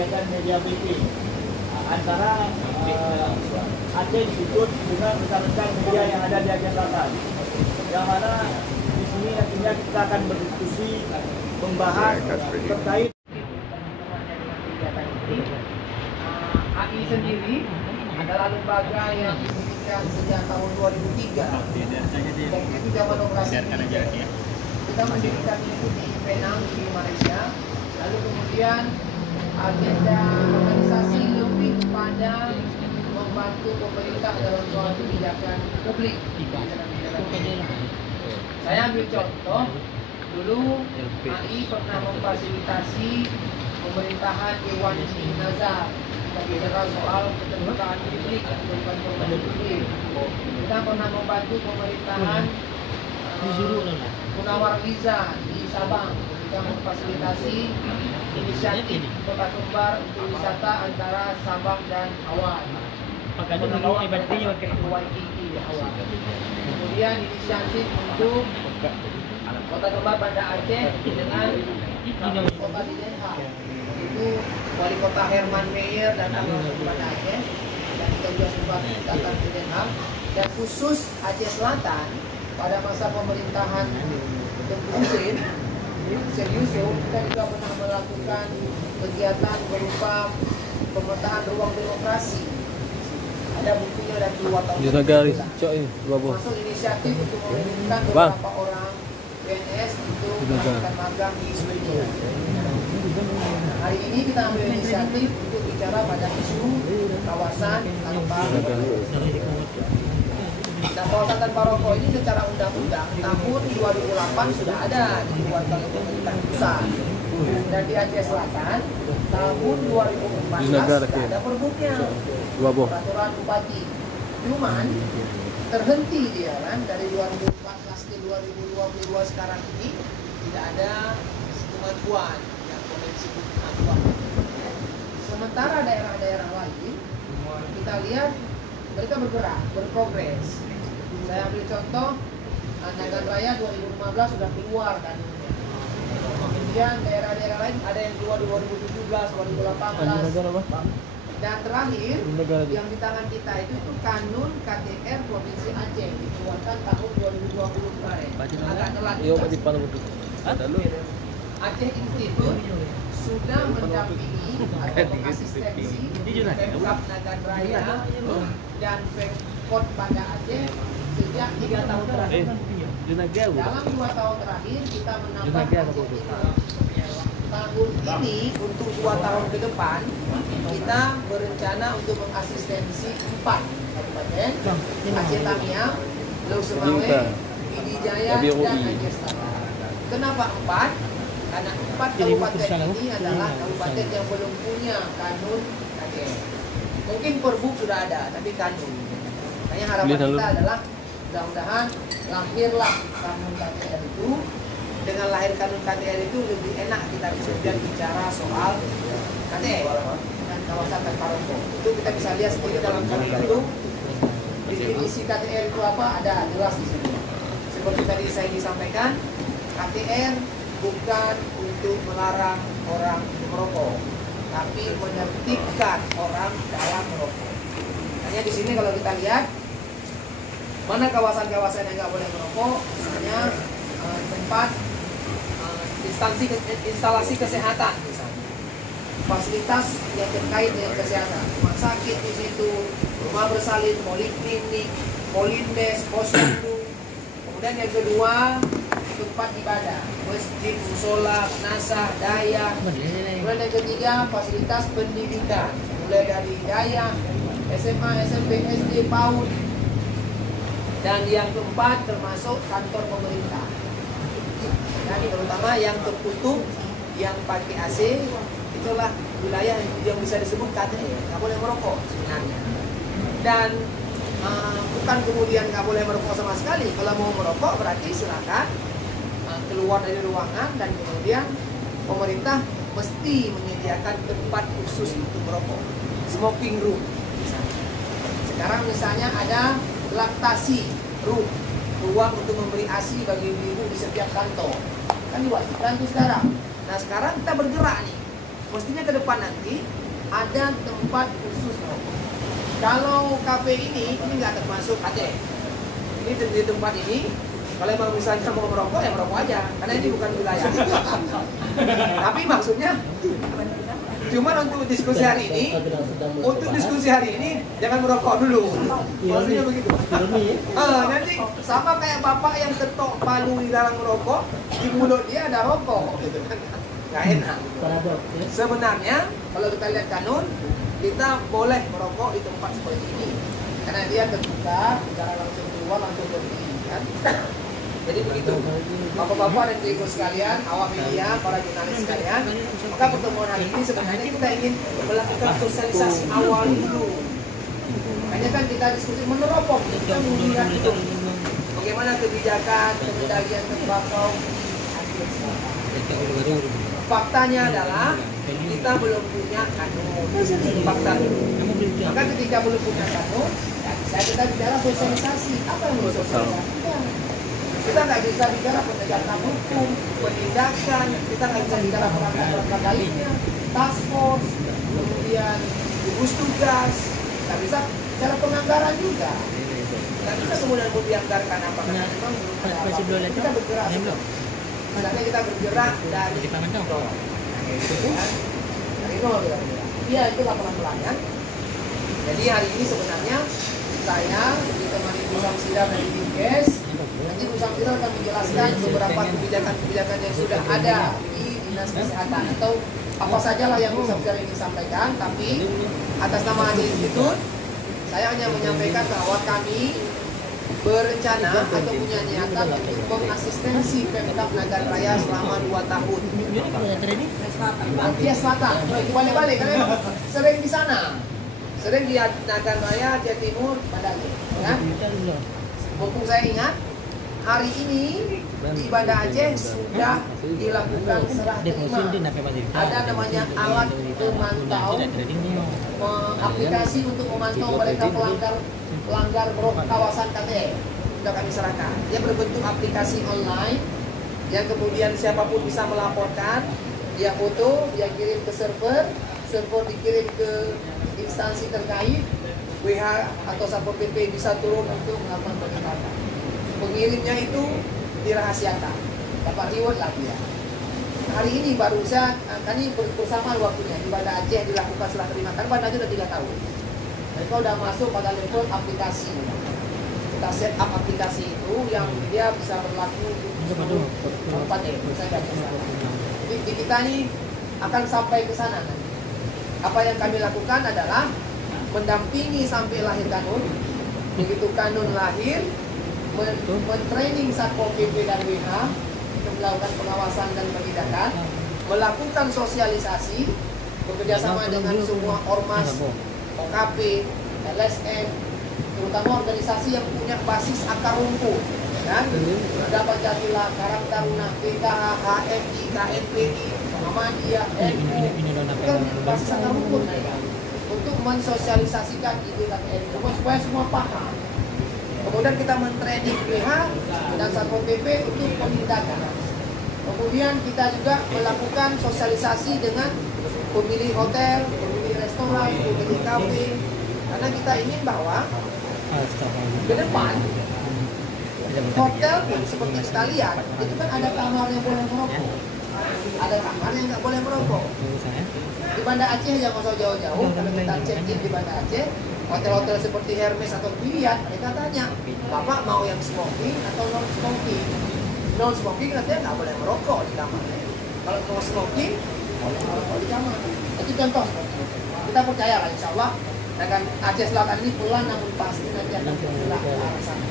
kegiatan media meeting antara Aceh dituntut dengan rekan-rekan media yang ada di Aceh Selatan. Yang mana di sini nantinya kita akan berdiskusi membahas terkait AI sendiri adalah lembaga yang didirikan sejak tahun 2003. Waktu itu zaman operasi kita mendirikan itu di Penang di Malaysia. Lalu kemudian agenda organisasi lebih pada membantu pemerintah dalam soal kebijakan publik. Saya ambil contoh, dulu AI pernah memfasilitasi pemerintahan Dewan Nazar. Kita bicara soal keterbukaan publik, keterbukaan publik. Kita pernah membantu pemerintahan Munawar Liza di Sabang. Kita memfasilitasi inisiatif kota kembar untuk wisata antara Sabang dan Hawaii. Kemudian inisiatif untuk kota kembar Banda Aceh dengan kota di Den Haag. Itu wali kota Herman Meyer datang langsung ke Banda Aceh dan kita juga sempat datang ke Den Haag. Dan khusus Aceh Selatan pada masa pemerintahan Tengku Hussein Yusuf, kita juga pernah melakukan kegiatan berupa pemetaan ruang demokrasi. Ada bukunya dan keluar tahun masuk inisiatif untuk mengirimkan beberapa orang PNS untuk melakukan magang di Sweden. Hari ini kita ambil inisiatif untuk bicara pada isu kawasan tanpa Nah, kawasan tanpa rokok ini secara undang-undang tahun 2008 sudah ada dikeluarkan oleh pemerintah pusat. Dan di Aceh Selatan tahun 2014 sudah ada perbuknya, peraturan bupati. Cuman terhenti dia kan dari 2014 ke 2022 sekarang ini tidak ada kemajuan yang boleh disebut kemajuan. Sementara daerah-daerah lain kita lihat mereka bergerak, berprogres. Saya ambil contoh, Nagan Raya 2015 sudah keluar kan. Kemudian daerah-daerah lain ada yang keluar 2017, 2018. Dan terakhir yang di tangan kita itu kanun KTR Provinsi Aceh dikeluarkan tahun 2020 kemarin. Agak telat. Aceh Institute sudah mendampingi atau mengasistensi Pemkab Nagan Raya dan Pemkot Banda Aceh sejak 3 tahun terakhir. Dalam 2 tahun terakhir kita menambah tahun ini untuk 2 tahun ke depan kita berencana untuk mengasistensi 4 kabupaten: Aceh Tamiang, Pulau Semawe, Pidi Jaya, dan Aceh Selatan. Kenapa 4? Karena 4 kabupaten ini adalah kabupaten yang belum punya kanun KTR. Mungkin perbuk sudah ada, tapi kanun. Makanya harapan kita adalah mudah-mudahan lahirlah kanun KTR itu. Dengan lahir kanun KTR itu lebih enak kita bisa bicara soal KTR dan kawasan tanpa rokok. Itu kita bisa lihat sendiri dalam kanun itu. Definisi KTR itu apa? Ada jelas di sini. Seperti tadi saya disampaikan, KTR bukan untuk melarang orang merokok, tapi menertibkan orang dalam merokok. Hanya di sini kalau kita lihat mana kawasan-kawasan yang nggak boleh merokok, misalnya tempat instalasi kesehatan, misalnya fasilitas yang terkait dengan kesehatan, rumah sakit di situ, rumah bersalin, poliklinik, polindes, posyandu. Kemudian yang kedua, tempat ibadah, masjid, musola, nasah, daya. Kemudian yang ketiga, fasilitas pendidikan, mulai dari daya, SMA, SMP, SD, PAUD. Dan yang keempat termasuk kantor pemerintah. Dan terutama yang tertutup, yang pakai AC, itulah wilayah yang bisa disebut KTR, nggak boleh merokok sebenarnya. Dan bukan kemudian nggak boleh merokok sama sekali. Kalau mau merokok berarti silakan keluar dari ruangan, dan kemudian pemerintah mesti menyediakan tempat khusus untuk merokok, smoking room misalnya. Sekarang misalnya ada laktasi room, ruang untuk memberi ASI bagi ibu-ibu di setiap kantor, kan diwajibkan tuh sekarang. Nah sekarang kita bergerak nih, mestinya ke depan nanti ada tempat khusus merokok. Kalau kafe ini nggak termasuk Aceh. Ini di tempat ini, kalau emang misalnya mau merokok ya merokok aja, karena ini bukan wilayah. Tapi maksudnya, cuman untuk diskusi hari ini, jangan merokok dulu. Maksudnya begitu. Nanti sama kayak bapak yang ketok palu dilarang merokok, di mulut dia ada rokok, gitu kan? Nggak enak. Sebenarnya kalau kita lihat kanun, kita boleh merokok di tempat seperti ini, karena dia terbuka, cara langsung keluar, langsung berdiri, kan? Jadi begitu, bapak-bapak dan ibu sekalian, awak media, para jurnalis sekalian, maka pertemuan hari ini sebenarnya kita ingin melakukan sosialisasi awal dulu. Makanya kan kita diskusi meneropong, kita melihat itu bagaimana kebijakan pengendalian tembakau. Faktanya adalah kita belum punya kanun. Fakta. Maka ketika belum punya kanun, kita bicara sosialisasi. Apa yang mau sosialisasi? Kita nggak bisa bicara penegakan hukum, penindakan, kita nggak bisa bicara perangkat-perangkat lainnya, task force, kemudian gugus tugas, nggak bisa bicara penganggaran juga. Nggak bisa kemudian membiarkan apa karena memang belum ada apa-apa. Kita bergerak. Misalnya kita bergerak dari nol. Dari nol kita bergerak. Iya, itu laporan pelayan. Jadi hari ini sebenarnya saya ditemani Bu Samsida dari Dinkes. Nanti Bu Samsida akan menjelaskan beberapa kebijakan-kebijakan yang sudah ada di Dinas Kesehatan atau apa sajalah yang Bu Samsida ingin sampaikan. Tapi atas nama Aceh Institute, saya hanya menyampaikan bahwa kami berencana atau punya niatan untuk mengasistensi Pemkab Nagan Raya selama 2 tahun. Aceh Selatan, balik-balik karena sering di sana. Sering di Nagan Raya, Aceh Timur, Bandar. Kan? Mumpung saya ingat, hari ini di Banda Aceh sudah dilakukan serah terima. Ada namanya alat pemantau, aplikasi untuk memantau mereka pelanggar kawasan KTE. Sudah kami serahkan. Dia berbentuk aplikasi online yang kemudian siapapun bisa melaporkan, dia foto, dia kirim ke server dikirim ke instansi terkait, WH atau Satpol PP bisa turun untuk melakukan penindakan. Pengirimnya itu dirahasiakan, dapat reward lagi ya. Hari ini barusan kami bersama waktunya di Banda Aceh dilakukan serah terima, karena Banda Aceh sudah 3 tahun. Mereka sudah masuk pada level aplikasi. Kita set up aplikasi itu yang dia bisa berlaku untuk kabupaten. Jadi kita ini akan sampai ke sana nanti. Apa yang kami lakukan adalah mendampingi sampai lahir kanun. Begitu kanun lahir, mentraining Satpol PP dan WH untuk melakukan pengawasan dan penindakan, melakukan sosialisasi bekerjasama dengan semua ormas, OKP, LSM, terutama organisasi yang punya basis akar rumput, kan? Ada Pancasila, Karang Taruna, PKH, HMI, KNPI, Muhammadiyah, NU, kan basis akar rumput mereka untuk mensosialisasikan ide KTN supaya semua paham. Kemudian kita mentraining PH dan Satpol PP untuk penindakan. Kemudian kita juga melakukan sosialisasi dengan pemilik hotel, pemilik restoran, pemilik kafe, karena kita ingin bahwa ke depan hotel pun seperti kita lihat itu kan ada kamar yang boleh merokok, ada kamar yang nggak boleh merokok. Di Banda Aceh jangan usah jauh-jauh, kalau kita check-in di Banda Aceh, hotel-hotel seperti Hermes atau Pilihan, mereka tanya, Bapak mau yang smoking atau non smoking? Non smoking katanya nggak boleh merokok di kamar. Kalau mau smoking, boleh merokok di kamar. Itu contoh. Kita percaya lah, insya Allah dengan Aceh Selatan ini pelan namun pasti nanti akan bergerak ke arah sana.